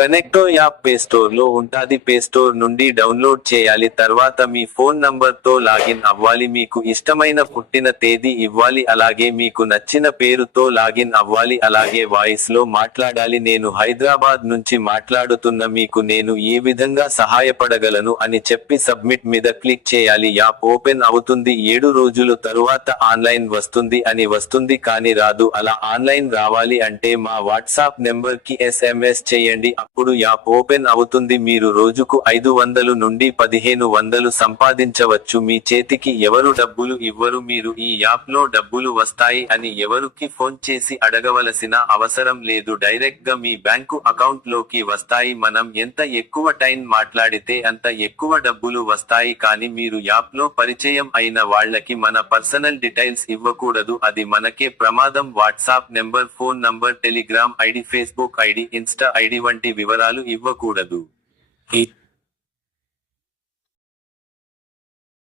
కనెక్టో app పేస్టోర్లో లో ఉంటాది pay store నుండి డౌన్లోడ్ చేయాలి. తర్వాత మీ ఫోన్ నంబర్తో లాగిన్ అవ్వాలి. మీకు ఇష్టమైన పుట్టిన తేదీ ఇవ్వాలి. అలాగే మీకు నచ్చిన పేరుతో లాగిన్ అవ్వాలి. అలాగే వాయిస్లో మాట్లాడాలి. నేను హైదరాబాద్ నుంచి మాట్లాడుతున్న మీకు నేను ఏ విధంగా సహాయపడగలను అని చెప్పి సబ్మిట్ మీద క్లిక్ చేయాలి. యాప్ ఓపెన్ అవుతుంది. ఏడు రోజులు తరువాత ఆన్లైన్ వస్తుంది అని వస్తుంది కానీ రాదు. అలా ఆన్లైన్ రావాలి అంటే మా వాట్సాప్ నెంబర్కి ఎస్ఎంఎస్ చేయండి. అప్పుడు యాప్ ఓపెన్ అవుతుంది మీరు రోజుకు ఐదు వందలు నుండి పదిహేను వందలు సంపాదించవచ్చు మీ చేతికి ఎవరు డబ్బులు ఇవ్వరు మీరు ఈ యాప్లో డబ్బులు వస్తాయి అని ఎవరుకి ఫోన్ చేసి అడగవలసిన అవసరం లేదు డైరెక్ట్గా మీ బ్యాంకు అకౌంట్లోకి వస్తాయి మనం ఎంత ఎక్కువ టైం మాట్లాడితే అంత ఎక్కువ డబ్బులు వస్తాయి కానీ మీరు యాప్లో పరిచయం అయిన వాళ్ళకి మన పర్సనల్ డీటెయిల్స్ ఇవ్వకూడదు అది మనకే ప్రమాదం WhatsApp number phone number Telegram ID Facebook ID Insta ID వంటి వివరాలు ఇవ్వకూడదు. ఈ